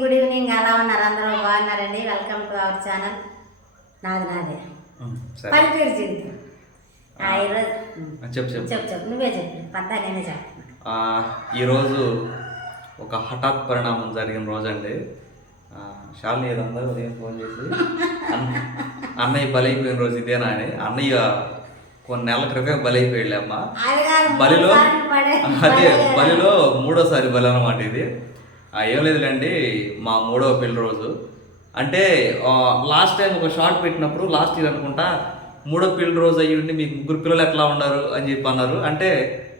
Good evening. ఎలా ఉన్నారు? అందరూ బాగున్నారండి. Welcome to our channel. నాదే పల్లెటూరు జీవితం. చెప్పు నువ్వే చెప్పు. పంతా నేనే చెప్తున్నా. ఈరోజు ఒక హఠాత్ పరిణామం జరిగిన రోజు అండి. శాలిని ఏదన్నా ఉదయం ఫోన్ చేసి అన్నయ్య బలైపోయిన రోజు ఇదేనా అని. అన్నయ్య కొన్ని నెలల క్రితం బలైపోయాడు అమ్మ. బలిలో మూడోసారి బలి అన్నమాట ఇది. ఏం లేదులేండి, మా మూడవ పెళ్లి రోజు. అంటే లాస్ట్ టైం ఒక షార్ట్ పెట్టినప్పుడు లాస్ట్ ఇయర్ అనుకుంటా, మూడో పెళ్లి రోజు అయ్యి ఉండి మీకు ముగ్గురు పిల్లలు ఎట్లా ఉన్నారు అని చెప్పి అన్నారు. అంటే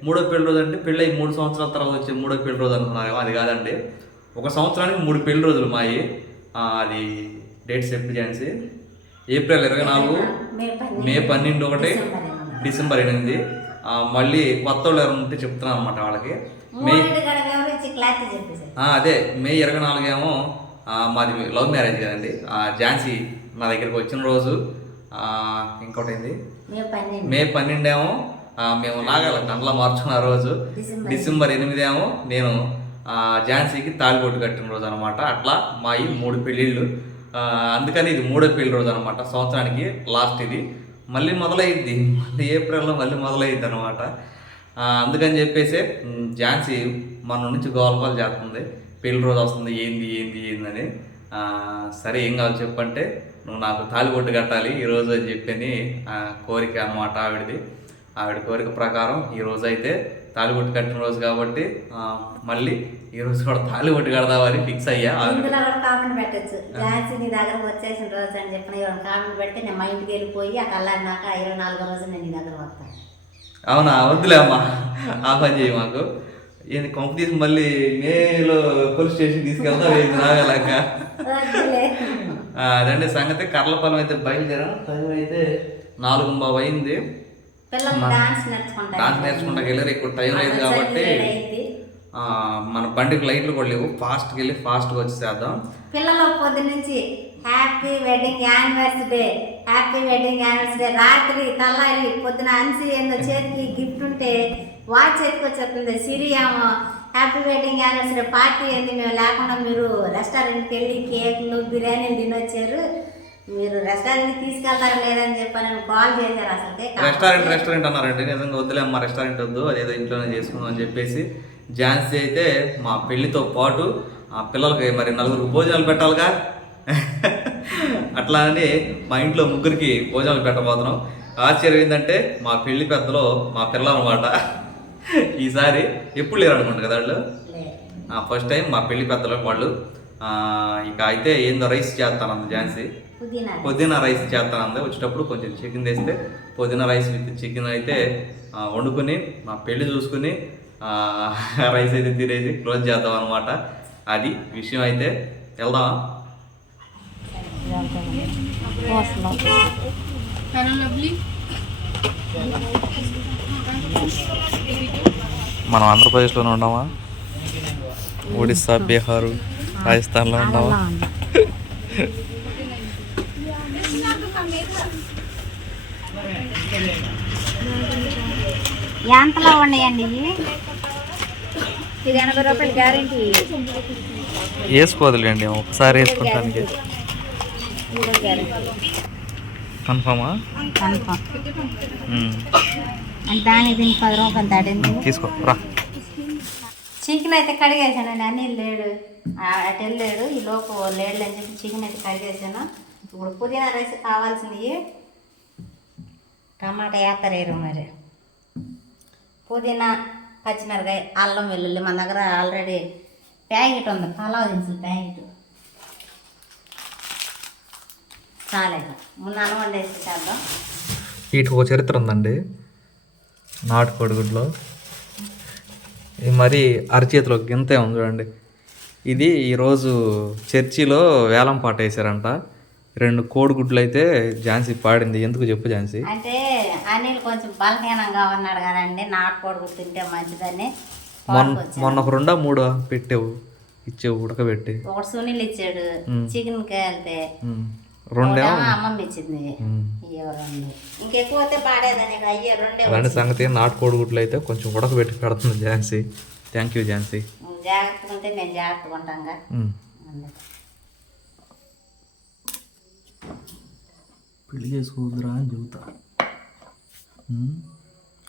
మూడో పెళ్లి రోజు అంటే పెళ్ళి 3 సంవత్సరాల తర్వాత వచ్చే మూడో పెళ్లి రోజు అనుకున్నారు. అది కాదండి, ఒక సంవత్సరానికి 3 పెళ్లి రోజులు మాయి. అది డేట్స్ ఎప్పుడు చేసి ఏప్రిల్ 24, మే 12, 1 డిసెంబర్ 8. మళ్ళీ కొత్త వాళ్ళు ఎవరు ఉంటే చెప్తున్నాను అనమాట వాళ్ళకి. అదే మే 24 ఏమో మాది లవ్ మ్యారేజ్ కదండి. ఝాన్సీ నా దగ్గరికి వచ్చిన రోజు. ఇంకోటి ఏంది, మే 12 ఏమో మేము నాగాల దండలా మార్చుకున్న రోజు. డిసెంబర్ 8 ఏమో నేను ఝాన్సీకి తాళిబొట్టు కట్టిన రోజు అనమాట. అట్లా మా ఈ 3 పెళ్ళిళ్ళు. అందుకని ఇది మూడో పెళ్లి రోజు అనమాట. సంవత్సరానికి లాస్ట్ ఇది. మళ్ళీ మొదలయ్యిద్ది, మళ్ళీ ఏప్రిల్లో మళ్ళీ మొదలయ్యిద్ది అనమాట. అందుకని చెప్పేసి ఝాన్సీ మన నుంచి గోల చేస్తుంది, పెళ్లి రోజు వస్తుంది, ఏంది అని. సరే ఏం కావాలి చెప్పంటే, నువ్వు నాకు తాళిబొట్టు కట్టాలి ఈరోజు అని చెప్పని కోరిక అనమాట ఆవిడది. ఆవిడ కోరిక ప్రకారం ఈరోజు అయితే తాళిబొట్టు కట్టిన రోజు కాబట్టి మళ్ళీ ఈరోజు కూడా తాళిబొట్టు కడదామని ఫిక్స్ అయ్యా. కామెంట్ పెట్టచ్చు, ఝాన్సీ నీ దగ్గర వచ్చేసిన రోజు అని చెప్పిన కామెంట్ పెడితే నేను మా ఇంటికి వెళ్ళిపోయి ఆ కల్లారినాక 24వ రోజు నేను నీ దగ్గర వస్తాను. అవునా? వద్దులే అమ్మా, ఆ పని చేయి మాకు. ఏంటి కొంప తీసి మళ్ళీ మేలో పోలీస్ స్టేషన్ తీసుకెళ్తా రాగలక. అదండి సంగతి. కర్లపాలెం అయితే బయలుదేరాం. టైం అయితే 4:30 అయింది. డాన్స్ నేర్చుకుంటాకి వెళ్ళారు. ఎక్కువ టైం లేదు కాబట్టి మన బండికి లైట్లు కూడా లేవు. ఫాస్ట్కి వెళ్ళి ఫాస్ట్గా వచ్చేసేద్దాం. పిల్లలు పొద్దు నుంచి happy wedding anniversary, happy wedding anniversary. రాత్రి తల్లారి పొద్దున అన్సి ఏందో చేతికి గిఫ్ట్ ఉంటే వాచ్ ఎత్తుకొచ్చేస్తుంది. సిరియామో హ్యాపీ వెడ్డింగ్ యానివర్సరీ పార్టీ ఏంది, మేము లేకుండా మీరు రెస్టారెంట్కి వెళ్ళి కేకులు బిర్యానీలు తినొచ్చారు, మీరు రెస్టారెంట్కి తీసుకెళ్తారా లేదని చెప్పని కాల్ చేశారు. అసలు రెస్టారెంట్ అన్నారండి. నిజంగా వద్దులే అమ్మ, రెస్టారెంట్ వద్దు, అదేదో ఇంట్లోనే చేసుకుందాం అని చెప్పేసి ఝాన్సీ అయితే మా పెళ్లితో పాటు ఆ పిల్లలకి మరి 4 భోజనాలు పెట్టాలిగా. అట్లా అని మా ఇంట్లో 3కి భోజనాలు పెట్టబోతున్నాం. ఆశ్చర్యం ఏంటంటే మా పెళ్లి పెద్దలో మా పిల్లలు అనమాట. ఈసారి ఎప్పుడు లేరు అనుకోండి కదా వాళ్ళు. ఫస్ట్ టైం మా పెళ్లి పెద్దలో వాళ్ళు. ఇక అయితే ఏందో రైస్ చేస్తానంది ఝాన్సీ, పుదీనా రైస్ చేస్తానంది. వచ్చేటప్పుడు కొంచెం చికెన్ తెస్తే పుదీనా రైస్ విత్ చికెన్ అయితే వండుకుని మా పెళ్లి చూసుకుని రైస్ అయితే తినేసి క్లోజ్ చేద్దాం అనమాట. అది విషయం. అయితే వెళ్దామా? మనం ఆంధ్రప్రదేశ్లోనే ఉన్నామా? ఒడిస్సా, బీహారు, రాజస్థాన్లో ఉన్నామా? ఎంతలో ఉన్నాయండి? ఇది 80 రూపాయలు గ్యారెంటీ. వేసుకోదులేండి, ఒకసారి వేసుకుంటానికి. కన్ఫర్మా? కన్ఫర్మ్. దాని దీనికి 10 రూపాయలు దాటింది. తీసుకో రా. చికెన్ అయితే కడిగేసానండి. అన్నీ లేడు, అటు వెళ్ళాడు, ఈ లోపు లేడు అని చెప్పి చికెన్ అయితే కడిగేసాను. ఇప్పుడు పుదీనా రైస్ కావాల్సినవి టమాటా వేస్తారు మరి, పుదీనా, పచ్చిమిరకాయ, అల్లం వెల్లుల్లి. మన దగ్గర ఆల్రెడీ ప్యాకెట్ ఉంది, పలావ్ దినుసులు ప్యాకెట్. చాలా ముందు అన్నం వండేసి చేద్దాం. వీటికి ఒక చరిత్ర ఉందండి నాటుకోడిగుడ్లో. ఇది మరి అరచేతిలో గింతే ఉంది చూడండి. ఇది ఈరోజు చర్చిలో వేలం పాట వేసారంట. 2 కోడిగుడ్లు అయితే ఝాన్సీ పాడింది. ఎందుకు చెప్పు ఝాన్సీ? అంటే అనిల్ కొంచెం బలహీనంగా ఉన్నాడు కదండి, నాటుకోడిగుడ్డు తింటే మంచిదని. మొన్న ఒక 2 3 పెట్టావు, ఇచ్చావు ఉడకబెట్టి. ఒకటి సునీల్ ఇచ్చాడు, చికెన్ వెళ్తే 2 అమ్మమ్మ ఇచ్చింది. ఇంకెక్కువ అయితే పాడేదని అయ్యే 2 అలాంటి సంగతి. నాటుకోడిగుడ్లు అయితే కొంచెం ఉడకబెట్టి పెడుతుంది ఝాన్సీ. Thank you Jhansi. జాగ్రత్తగా ఉంటే నేను జాగ్రత్తగా ఉంటాంగా. ఉంది. పెళ్లి చేసుకోవద్దురా అని చెబుతా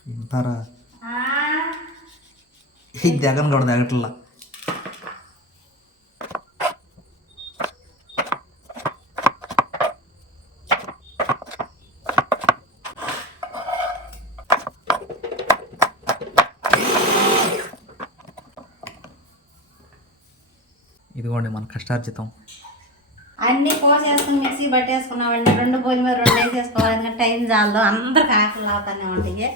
వింటారా? జగన్ కూడా తగ్గట్లా. ఇదిగోండి మన కష్టార్జితం. అన్నీ కోసేసుకుని మిక్సీ పట్టేసుకున్నామండి. 2 పొయ్యిల మీద 2 వేసేసుకోవాలి, ఎందుకంటే టైం చాలు. అందరికి ఆకలి అవుతానే ఉంటాయి.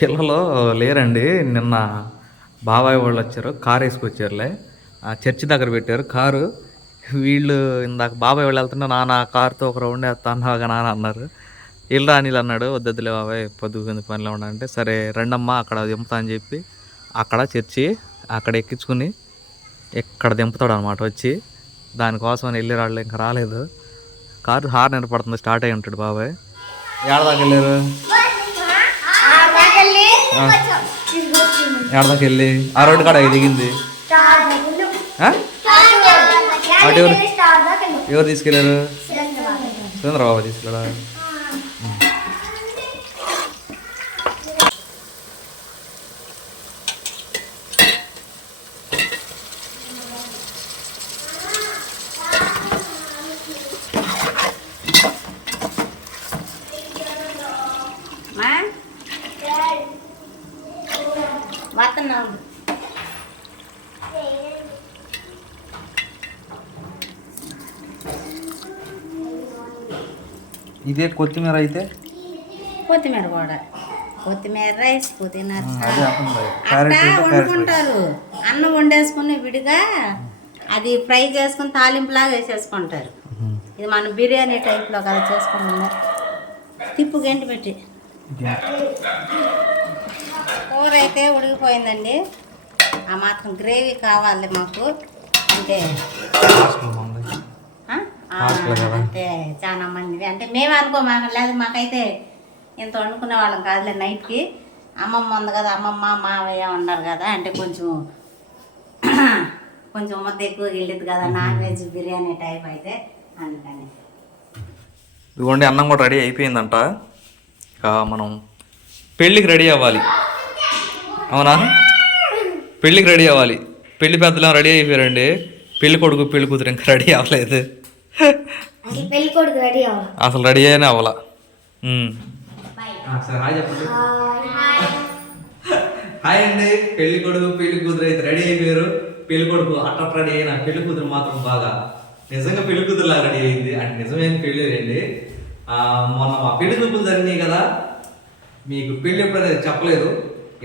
పిల్లలు లేరండి. నిన్న బాబాయ్ వాళ్ళు వచ్చారు, కారు వేసుకొచ్చారులే. చర్చి దగ్గర పెట్టారు కారు. వీళ్ళు ఇందాక బాబాయ్ వాళ్ళు వెళ్తుంటే నాన్న కారుతో ఒక రౌండ్ వేస్తాను నాన్న అన్నారు. వీళ్ళు రానీళ్ళు అన్నాడు. వద్దొద్దులే బాబాయ్ పొద్దుకుంది పనిలో ఉండంటే సరే రెండమ్మా అక్కడ దింపుతా అని చెప్పి అక్కడ చర్చి అక్కడ ఎక్కించుకుని ఇక్కడ దింపుతాడు అనమాట వచ్చి. దానికోసం వెళ్ళి రాళ్ళు ఇంకా రాలేదు. కారు హార్న్ నిలబడుతుంది, స్టార్ట్ అయి ఉంటాడు బాబాయ్. ఏడదాకా వెళ్ళారు? ఏడదాకా వెళ్ళి ఆ రోడ్డు కాడ దిగింది. అటు ఎవరు తీసుకెళ్ళారు? సురేంద్రబాబు తీసుకెళ్ళా. ఇదే కొత్తిమీర అయితే కొత్తిమీర కూడా కొత్తిమీర రైస్ పుదీనా అట్లా వండుకుంటారు. అన్నం వండేసుకుని విడిగా అది ఫ్రై చేసుకుని తాలింపులాగా వేసేసుకుంటారు. ఇది మనం బిర్యానీ టైప్లో కదా చేసుకుంటున్నాం. తిప్పు గంటి పెట్టి కూర అయితే ఉడికిపోయిందండి. ఆ మాత్రం గ్రేవీ కావాలి మాకు. అంటే అంటే చాలా మంది అంటే మేము అనుకోమాక లేదు, మాకైతే ఇంత వండుకునే వాళ్ళం కాదులే. నైట్కి అమ్మమ్మ ఉంది కదా, అమ్మమ్మ మావయ్య ఉన్నారు కదా, అంటే కొంచెం ముద్ద ఎక్కువ వెళ్ళేది కదా నాన్ వెజ్ బిర్యానీ టైప్ అయితే, అందుకని. ఇదిగోండి అన్నం కూడా రెడీ అయిపోయిందంట. మనం పెళ్ళికి రెడీ అవ్వాలి. అవునా? పెళ్ళికి రెడీ అవ్వాలి. పెళ్లి పెద్దలు రెడీ అయిపోయారండి. పెళ్లి కొడుకు పెళ్లి కూతురు ఇంకా రెడీ అవ్వలేదు. అసలు రెడీ అయినా అవ్వాల. హాయ్ అండి. పెళ్లి కొడుకు పెళ్లి కూతురు అయితే రెడీ అయిపోయారు. పెళ్లి కొడుకు అట్ట రెడీ అయినా పెళ్లి కూతురు మాత్రం బాగా నిజంగా పెళ్లి కూతురులా రెడీ అయింది. అంటే నిజమైన పెళ్లి అండి. మొన్న మా పెళ్లి చూపులు జరిగినాయి కదా, మీకు పెళ్లి ఎప్పుడనేది చెప్పలేదు.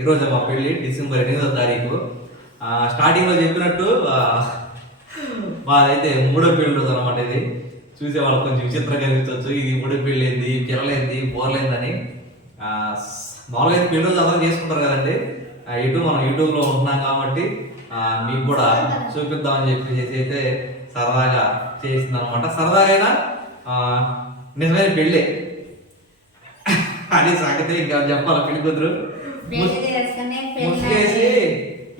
ఈరోజు మా పెళ్లి డిసెంబర్ 8వ తారీఖు. స్టార్టింగ్లో చెప్పినట్టు మాదైతే 3వ పెళ్లి రోజు అనమాట. ఇది చూసే వాళ్ళకి కొంచెం విచిత్రంగా అనిపించవచ్చు. ఇది 3వ పెళ్లి ఏంది, పిల్లలేంది, బోర్లేందని. మామూలుగా అయితే పెళ్లి రోజు అందరూ చేసుకుంటారు కదండి. మనం యూట్యూబ్లో ఉంటున్నాం కాబట్టి మీకు కూడా చూపిద్దామని చెప్పేసి అయితే సరదాగా చేసింది అనమాట. సరదాగా అయినా నిజమైన పెళ్ళే అని సాగితే ఇంకా చెప్పాలి. పెళ్లి కూతురు ముసుకేసి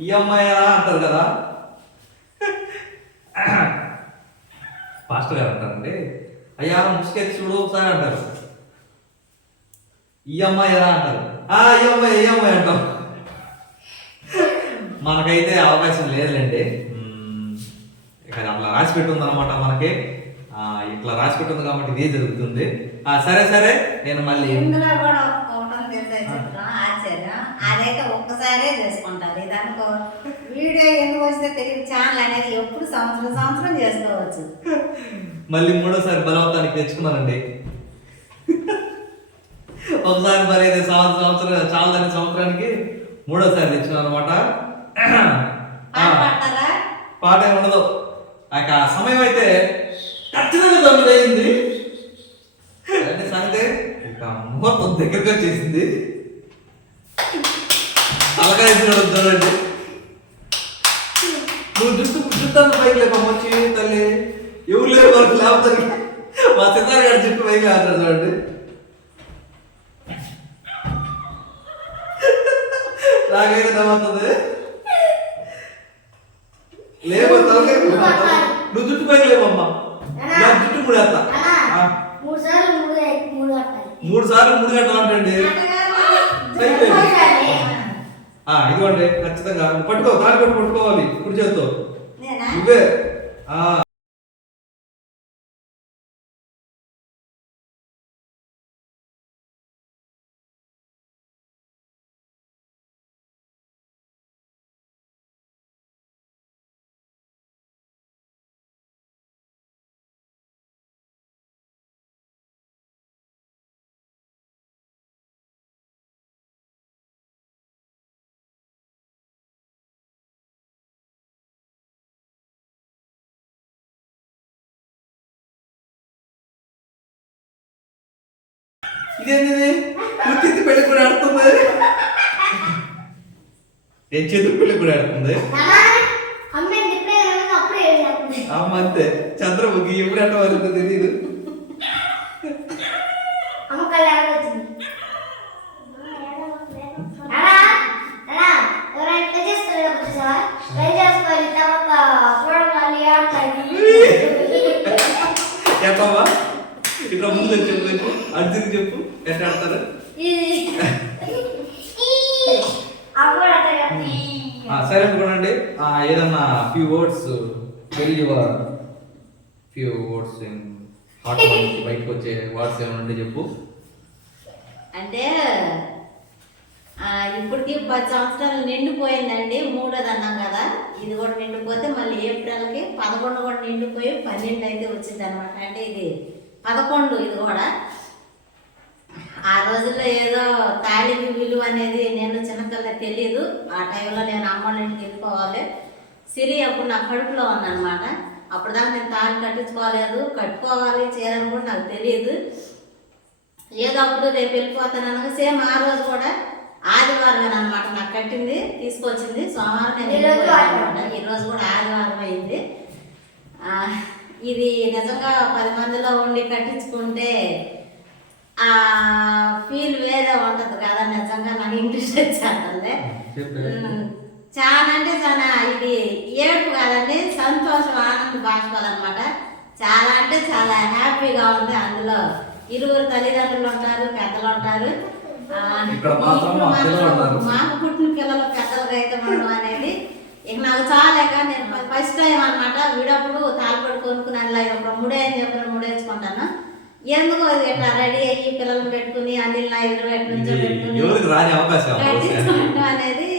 ఈ అమ్మాయి అంటారు కదా, పాస్టర్ గారు అంటారండి. అయ్యా ముసుకేసి చూడు ఒకసారి అంటారు. ఈ అమ్మాయి ఎలా అంటారు, ఈ అమ్మాయి అంటాం. మనకైతే అవకాశం లేదులేండి. ఇక అట్లా రాసి పెట్టుంది అనమాట మనకి. ఇట్లా రాసి పెట్టుంది కాబట్టి ఇదే జరుగుతుంది. సరే నేను మళ్ళీ అదైతే ఒక్కసారే చేసుకుంటారు. ఇదనుకో వీడియో ఎందుకు వస్తే తెలియదు. ఛానల్ అనేది ఎప్పుడు సంవత్సరం చేసుకోవచ్చు. మళ్ళీ 3వసారి బలవంతానికి తెచ్చుకున్నానండి. ఒకసారి మరి అయితే సంవత్సరం చాలని సంవత్సరానికి 3వసారి తెచ్చుకున్నాను అనమాట. పాట ఏమి ఉండదు. ఆ సమయం అయితే ఖచ్చితంగా 9 అయింది. అంటే సంగతే ఇక ముహూర్తం దగ్గరగా వచ్చేసింది. తలకాయ చూడండి. నువ్వు జుట్టు పైకి లేపమ్మొచ్చి తల్లి ఎవరు లేరు వరకు లేపుతారు. మా సితార గారి జుట్టు పైకి లేపుతారు చూడండి. నాకైతే నవ్వుతుంది. లేవు తలకాయ నువ్వు జుట్టు పైకి లేవమ్మా, నా జుట్టు ముడేస్తా. 3 సార్లు 3 గంటలు అంటండి. ఇదిగోండి ఖచ్చితంగా పట్టుకో, తాటి పట్టుకోవాలి ఇప్పుడు చేత్తో ఇవే. ఇదేంటిది కుర్తి పెళ్లి కూడా ఆడుతుంది, ఏం చేతులు పెళ్లి కూడా ఆడుతుంది. అమ్మ అంతే చంద్రముఖి ఎప్పుడు అంటే వాళ్ళతో తెలియదు. చెప్పమ్మా ఇట్లా ముందు చెప్పు, అర్జున్ చెప్పు ఎట్లా ఆడతారు. సరే అనుకోండి, ఏదన్నా ఫ్యూ వర్డ్స్ బయటకు వచ్చే వర్డ్స్ ఏమైనా ఉంటే చెప్పు. అంటే ఇప్పటికి 10 సంవత్సరాలు నిండిపోయిందండి. 3వది అన్నాం కదా, ఇది కూడా నిండిపోతే మళ్ళీ ఏప్రిల్కి 11 కూడా నిండిపోయి 12 అయితే వచ్చింది అనమాట. అంటే ఇది 11 ఇది కూడా. ఆ రోజుల్లో ఏదో తాళికి విలువ అనేది నేను చిన్నపిల్ల తెలియదు. ఆ టైంలో నేను అమ్మ ఇంటికి వెళ్ళిపోవాలి. సిరి అప్పుడు నా కడుపులో ఉందన్నమాట. అప్పుడు దాకా నేను తాళి కట్టుకోవాలి చేయాలని కూడా నాకు తెలియదు. ఏదో అప్పుడు రేపు వెళ్ళిపోతాను అనగా సేమ్ ఆ రోజు కూడా ఆదివారం అనమాట నాకు కట్టింది, తీసుకొచ్చింది. సోమవారం నేను వెళ్ళిపోయాను. ఈరోజు కూడా ఆదివారం అయింది. ఇది నిజంగా 10 మందిలో ఉండి కట్టించుకుంటే ఆ ఫీల్ వేరే ఉంటుంది కదా. నిజంగా నాకు ఇంగ్లీష్ వచ్చేస్తుంది. చాలా అంటే చాలా ఇది ఏడుపు కాదండి, సంతోషం ఆనంద బాష్పాలు అనమాట. చాలా అంటే చాలా హ్యాపీగా ఉంది. అందులో 2 తల్లిదండ్రులు ఉంటారు, పెద్దలు ఉంటారు. మాకు పుట్టిన పిల్లలు పెద్దలుగా అయితే ఉండడం అనేది ఇక నాకు చాలేక నేను ఫస్ట్ టైం అనమాట. వీడప్పుడు తాలిపడి కొనుక్కుని అలా ఇప్పుడు ముడేయని చెప్పిన ముడేసుకుంటాను. ఎందుకో ఇట్లా రెడీ అయ్యి పిల్లలను పెట్టుకుని అనిల్ నాయుడు కట్టించుకుంటాం అనేది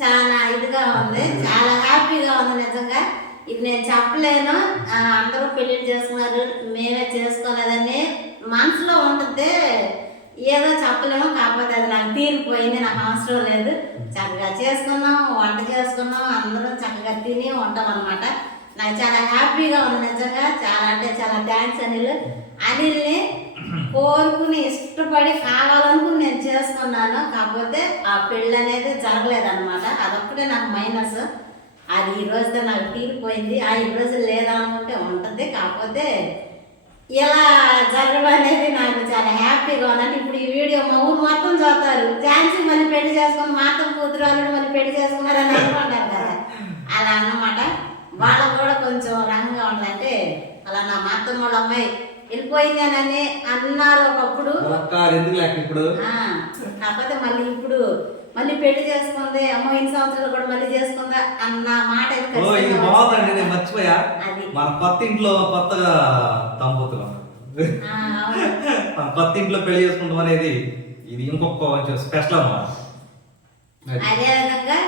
చాలా ఇదిగా ఉంది, చాలా హ్యాపీగా ఉంది నిజంగా. ఇది నేను చెప్పలేను. అందరూ పెళ్లిళ్ళు చేసుకున్నారు, మేమే చేసుకోలేదని మనసులో ఉంటుంది. ఏదో చెప్పలేము, కాకపోతే అది నాకు తీరిపోయింది. నాకు అవసరం లేదు. చక్కగా చేసుకున్నాం, వంట చేసుకున్నాం, అందరం చక్కగా తిని ఉంటాం అనమాట. నాకు చాలా హ్యాపీగా ఉంది నిజంగా. చాలా అంటే చాలా థ్యాంక్స్ అనిల్ని కోరుకుని ఇష్టపడి కావాలనుకుని నేను చేసుకున్నాను. కాకపోతే ఆ పెళ్ళి అనేది జరగలేదన్నమాట. అదొక్కటే నాకు మైనస్. అది ఈ రోజుతో నాకు తీరిపోయింది. ఈ రోజు లేదా అనుకుంటే ఉంటుంది. కాకపోతే ఇలా జరగడం అనేది నాకు చాలా హ్యాపీగా ఉందంటే ఇప్పుడు ఈ వీడియో మా ఊరు మొత్తం చూస్తారు. ఝాన్సీ మళ్ళీ పెళ్లి చేసుకుని మాత్రం కూతురు వాళ్ళు మళ్ళీ పెళ్లి చేసుకున్నారని అనుకుంటారు కదా. అలా అన్నమాట. వాళ్ళకు కూడా కొంచెం రంగంగా ఉండాలంటే అలా నా మాత్రం వాళ్ళ అమ్మాయి వెళ్ళిపోయింది అని అన్నారు ఒకప్పుడు. కాకపోతే మళ్ళీ ఇప్పుడు మళ్ళీ పెళ్లి చేసుకుంది, అమ్మో 8 సంవత్సరాలు కూడా మళ్ళీ చేసుకుందా అన్న మాట బాగుందండి. నేను మర్చిపోయా, మన కొత్త ఇంట్లో కొత్తగా దంపతులు మన కొత్త ఇంట్లో పెళ్లి చేసుకుంటాం అనేది ఇది ఇంకొక కొంచెం స్పెషల్ అన్నమాట. అదే విధంగా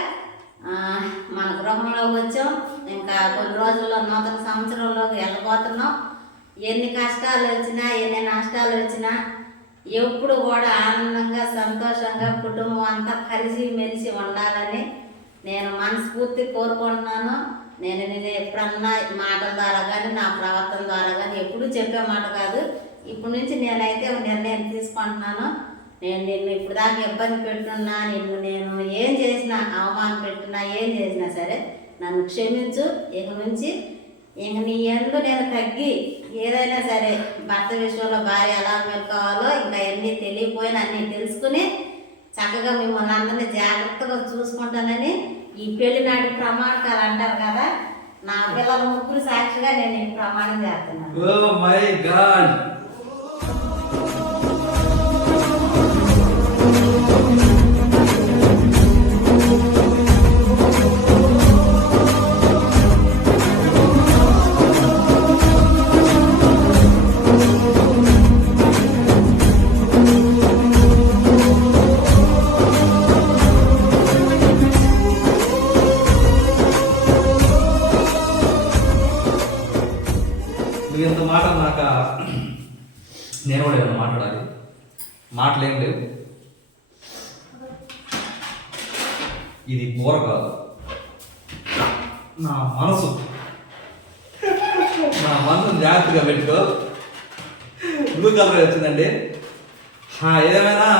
మన గృహంలోకి వచ్చాం. ఇంకా కొన్ని రోజుల్లో నూతన సంవత్సరంలోకి వెళ్ళబోతున్నాం. ఎన్ని కష్టాలు వచ్చినా ఎన్ని నష్టాలు వచ్చినా ఎప్పుడు కూడా ఆనందంగా సంతోషంగా కుటుంబం అంతా కలిసి మెలిసి ఉండాలని నేను మనస్ఫూర్తి కోరుకుంటున్నాను. నేను ఎప్పుడన్నా మాటల ద్వారా కానీ నా ప్రవర్తన ద్వారా కానీ ఎప్పుడు చెప్పే మాట కాదు. ఇప్పటి నుంచి నేనైతే నిర్ణయం తీసుకుంటున్నాను. నేను నిన్ను ఇప్పుడు దాకా ఇబ్బంది పెట్టున్నా, నేను ఏం చేసినా అవమానం పెట్టినా ఏం చేసినా సరే నన్ను క్షమించు. ఇక నుంచి ఇంక నీ ఎందు నేను తగ్గి ఏదైనా సరే భర్త విషయంలో భార్య ఎలా మెలుకోవాలో ఇంకా అన్నీ తెలియపోయినా అన్నీ తెలుసుకుని చక్కగా మిమ్మల్ని అందరినీ జాగ్రత్తగా చూసుకుంటానని ఈ పెళ్లి నాటి ప్రమాణాలు అంటారు కదా, నా పిల్లల ముగ్గురు సాక్షిగా నేను ఈ ప్రమాణం చేస్తున్నాను. Oh my God. నువ్వు ఇంత మాట అన్నాక నేను కూడా ఏమైనా మాట్లాడాలి. మాటలేం లేవు. ఇది కూర కాదు, నా మనసు. నా మనసును జాగ్రత్తగా పెట్టుకో. బ్లూ కలర్ వచ్చిందండి. ఏదేమైనా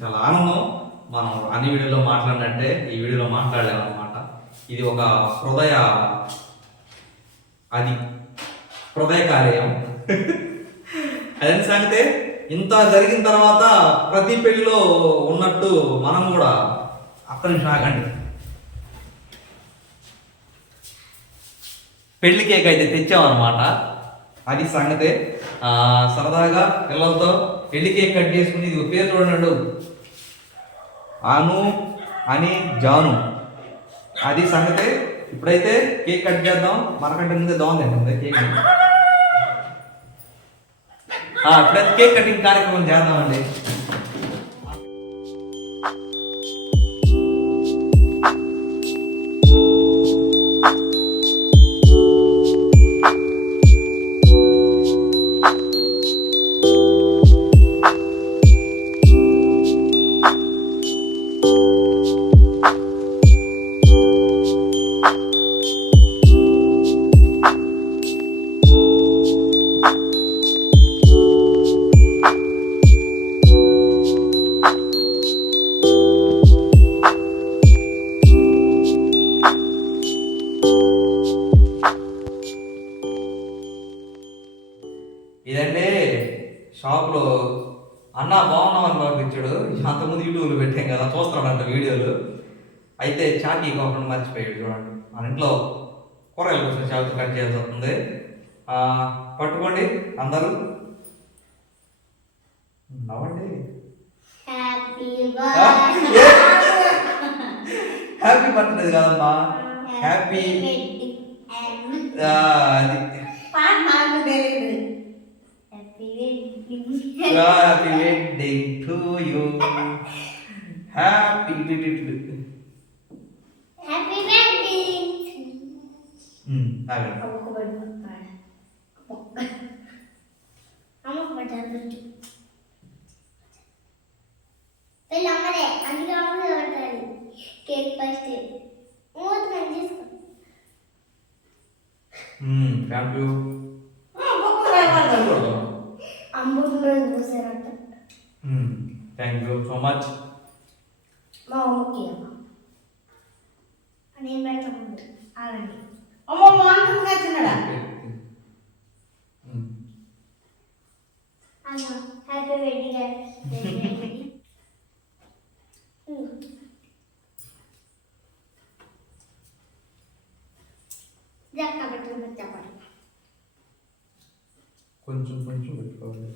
చాలా ఆనందం. మనం అన్ని వీడియోలో మాట్లాడినట్టే ఈ వీడియోలో మాట్లాడలేమన్నమాట. ఇది ఒక హృదయ కార్యం. అదే సంగతే. ఇంత జరిగిన తర్వాత ప్రతి పెళ్లిలో ఉన్నట్టు మనం కూడా అక్కడి నుంచి ఆగండి. పెళ్లి కేక్ అయితే తెచ్చామన్నమాట. అది సంగతే. సరదాగా పిల్లలతో పెళ్లి కేక్ కట్ చేసుకుని ఇది పేరు చూడండి, అను అని జాను. అది సంగతే. ఇప్పుడైతే కేక్ కట్ చేద్దాం. మనకంటే ముందే దోంది కేక్. ఇప్పుడైతే కేక్ కటింగ్ కార్యక్రమం చేద్దామండి. ఇదంటే షాప్లో అన్న బాగున్నామని పంపించాడు. అంతకుముందు యూట్యూబ్లో పెట్టాం కదా, చూస్తున్నాడంట వీడియోలు. అయితే చాకీ కాకుండా మర్చిపోయాడు. చూడండి, మన ఇంట్లో కూరగాయల కోసం చాకుతో కట్ చేయాల్సి వస్తుంది. పట్టుకోండి అందరూ, నవ్వండి. హ్యాపీ బర్త్డే కాదమ్మా, happy happy wedding to you. Happy thank you. Thank you so much. చిన్నడా హ్యాపీ వెడ్డింగ్. చెప్పండి కొంచెం కొంచెం పెట్టుకోవాలి.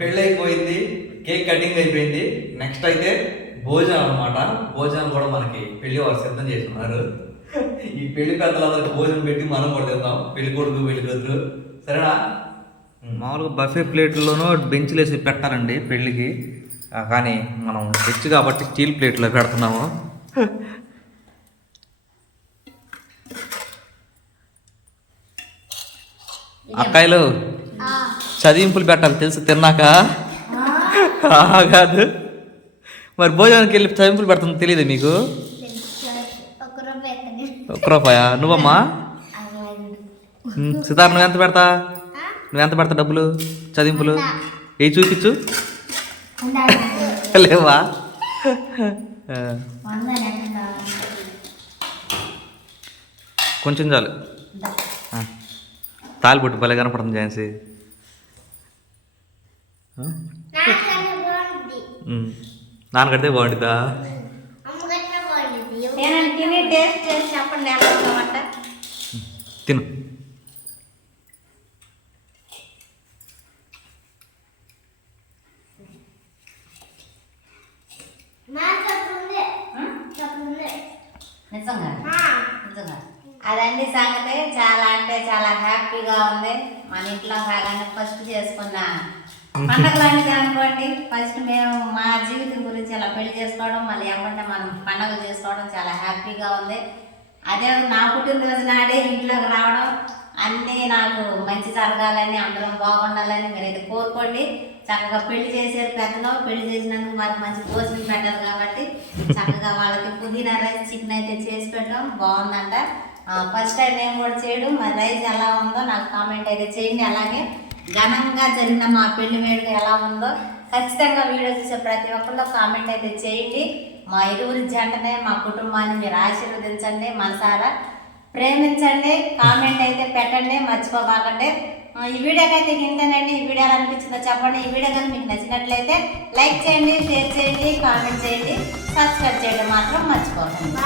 పెళ్ళైపోయింది, కేక్ కటింగ్ అయిపోయింది. నెక్స్ట్ అయితే భోజనం అన్నమాట. భోజనం కూడా మనకి పెళ్లి వారు సిద్ధం చేస్తున్నారు. ఈ పెళ్లి పెద్దలందరికి భోజనం పెట్టి మనం కూడా తిందాం, పెళ్లి కొడుకు పెళ్లి కూతురు. సరేనా? మామూలుగా బఫే ప్లేట్లోనూ బెంచ్లు వేసి పెట్టారండి పెళ్ళికి. కానీ మనం రిచ్ కాబట్టి స్టీల్ ప్లేట్లో పెడుతున్నాము. అక్కాయలు చదివింపులు పెట్టాలి తెలుసు తిన్నాక. కాదు మరి భోజనానికి వెళ్ళి చదివింపులు పెడుతుంది తెలియదు మీకు? 1 రూపాయా? నువ్వమ్మా సితార్ నువ్వెంత పెడతా డబ్బులు చదివింపులు? ఏ చూపించు ఉండాలి లేవా వందని ఎక్కడ కొంచెం చాలు తాలిపొట్టు భలే కనపడుతుంది ఝాన్సీ నాకన్నా బాగుంది నాన్నకడితే బాగుంటుందా అమ్మకన్నా బాగుంది నేను తిని టేస్ట్ చేసి చెప్పండి ఎలా ఉందన్నమాట. తిను నాకన్నా ఉంది నిజంగా నిజంగా అదండి సంగతి. చాలా అంటే చాలా హ్యాపీగా ఉంది. మన ఇంట్లో కాగానే ఫస్ట్ చేసుకున్న పండగలు అనేది అనుకోండి. ఫస్ట్ మేము మా జీవితం గురించి అలా పెళ్లి చేసుకోవడం, మళ్ళీ ఏమంటే మనం పండగలు చేసుకోవడం చాలా హ్యాపీగా ఉంది. అదే నా పుట్టినరోజు నాడే ఇంట్లోకి రావడం, అన్నీ నాకు మంచి జరగాలని, అందరం బాగుండాలని మీరైతే కోరుకోండి. చక్కగా పెళ్లి చేసారు పెద్దలో, పెళ్లి చేసినందుకు మరి మంచి భోజనం పెట్టారు కాబట్టి చక్కగా వాళ్ళకి పుదీనా రైస్ చికెన్ అయితే చేసి పెట్టడం బాగుందంట. ఫస్ట్ టైం నేను కూడా చేయడం, మరి రైస్ ఎలా ఉందో నాకు కామెంట్ అయితే చేయండి. అలాగే ఘనంగా జరిగిన మా పెళ్లి వేడుక ఎలా ఉందో ఖచ్చితంగా వీడియో చూసే ప్రతి ఒక్కరిలో కామెంట్ అయితే చేయండి. మా ఇరువురి జంటనే, మా కుటుంబాన్ని మీరు ఆశీర్వదించండి, మనసారా ప్రేమించండి, కామెంట్ అయితే పెట్టండి, మర్చిపోబాకండి. ఈ వీడియోకి అయితే ఇంతేనండి. ఈ వీడియో ఎలా అనిపించిందో చెప్పండి. ఈ వీడియో కానీ మీకు నచ్చినట్లయితే లైక్ చేయండి, షేర్ చేయండి, కామెంట్ చేయండి, సబ్స్క్రైబ్ చేయడం మాత్రం మర్చిపోకండి.